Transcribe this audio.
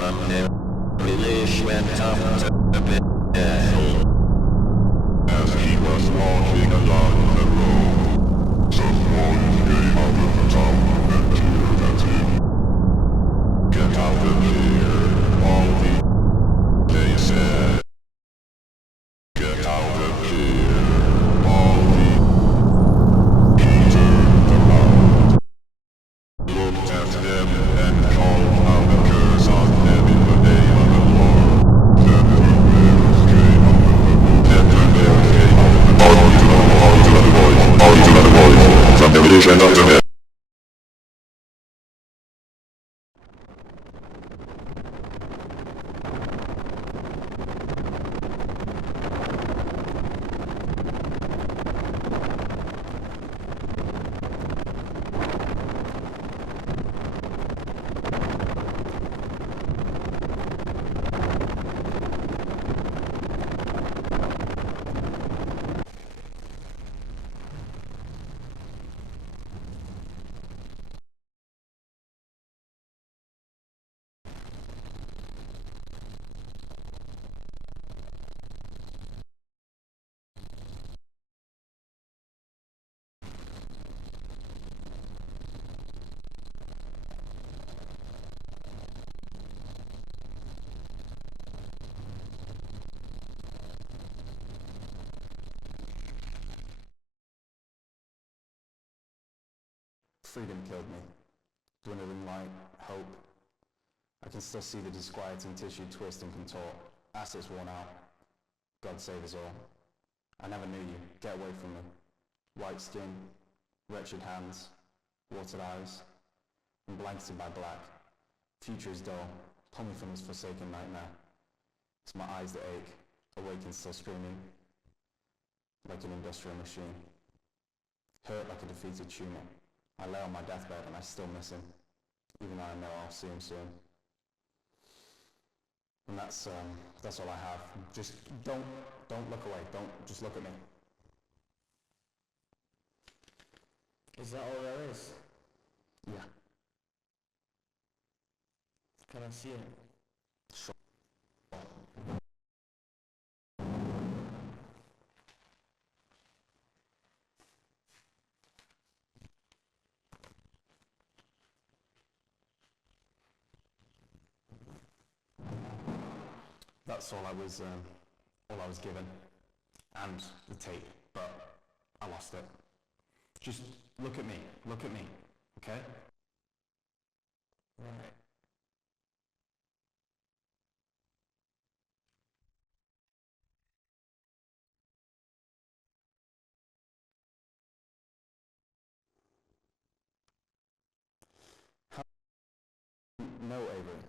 from him. Relish went up to bed. As he was walking along the road, someone came out of the town and jeered at him. Get out of here, all they said. Get out of here, all he turned around, looked at him and called out a curse on him in the name of the Lord. Then the bears came out of the wood. Then the bears came out of the wood. All to the voice, all to the voice, from the religion unto him. Freedom killed me. Dwindling light, hope. I can still see the disquieting tissue twist and contort. Assets worn out. God save us all. I never knew you. Get away from me. White skin, wretched hands, watered eyes, and blanketed by black. Future is dull. Pull me from this forsaken nightmare. It's my eyes that ache, awakened still screaming, like an industrial machine. Hurt like a defeated tumor. I lay on my deathbed and I still miss him, even though I know I'll see him soon. And that's all I have. Just don't look away. Just look at me. Is that all there is? Yeah. Can I see it? Sure. That's all I was given, and the tape, but I lost it. Just look at me, okay? Right. No, Avery.